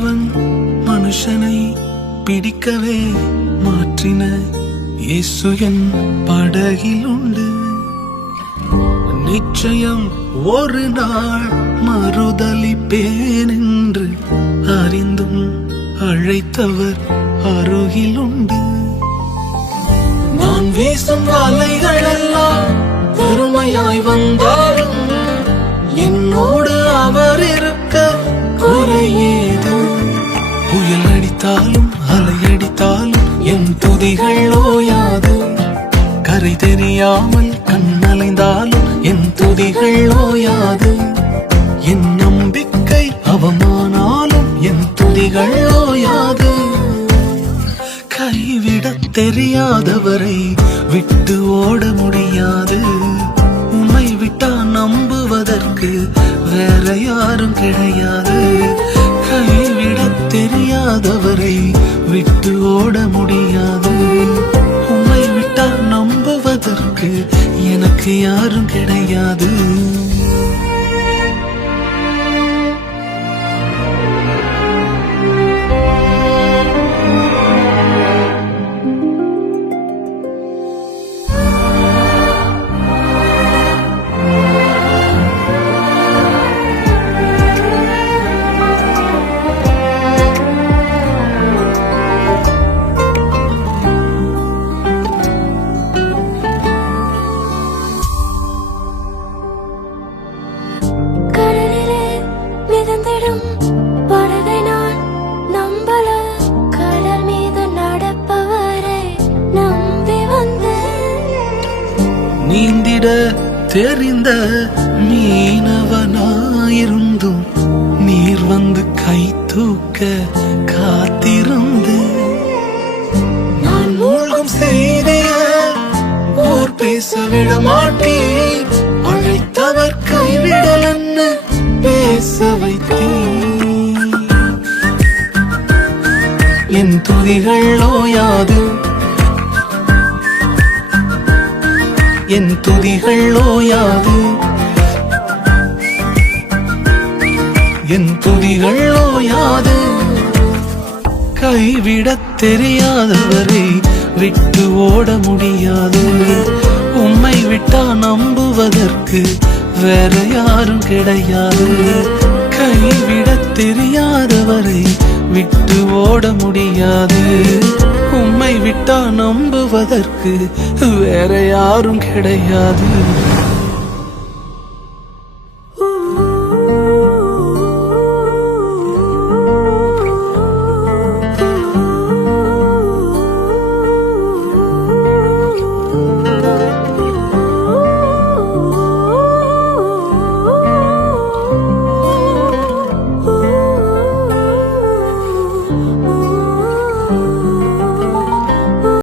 பிடித்தவன் மனுஷனை பிடிக்கவே மாற்றின இயேசு என் படகில் உண்டு. நிச்சயம் ஒரு நாள் மறுதலிப்பேன் என்று அறிந்தும் அழைத்தவர் அருகில் உண்டு. நான் வீசும் அலைகள் எல்லாம் பெருமையாய் வந்தாலும் என்னோடு அவர் இருக்க குறையேது. புயல் அடித்தாலும் அலையடித்தாலும் என் துதிகள் ஓயாது. கரை தெரியாமல் கண்ணலைந்தாலும் என் துதிகள் ஓயாது. என் நம்பிக்கை அவமானாலும் என் துதிகள் ஓயாது. கைவிடத் தெரியாதவரை விட்டு ஓட முடியாது. உம்மை விட்டா நம்புவதற்கு வேற யாரும் கிடையாது. கைவிடத் தெரியாதவரை விட்டு ஓட முடியாது. உம்மை விட்டா நம்புவதற்கு எனக்கு யாரும் கிடையாது. நீந்திட தெரிந்த மீனவனாயிருந்தும் நீர் வந்து கை தூக்க காத்திருந்து. நான் மூழ்கும் செய்திய ஓர் பேச விட மாட்டேன். அழைத்தவர் கைவிடலன்னு பேச வைத்தேன். என் துதிகள் ஓயாது. என் துதிகள் ஓயாது. என் துதிகள் ஓயாது. கைவிடத் தெரியாதவரை விட்டு ஓட முடியாது. உம்மை விட்டா நம்புவதற்கு வேற யாரும் கிடையாது. கைவிடத் தெரியாதவரை விட்டு ஓட முடியாது. உம்மை விட்டா நம்புவதற்கு வேற யாரும் கிடையாது. Oh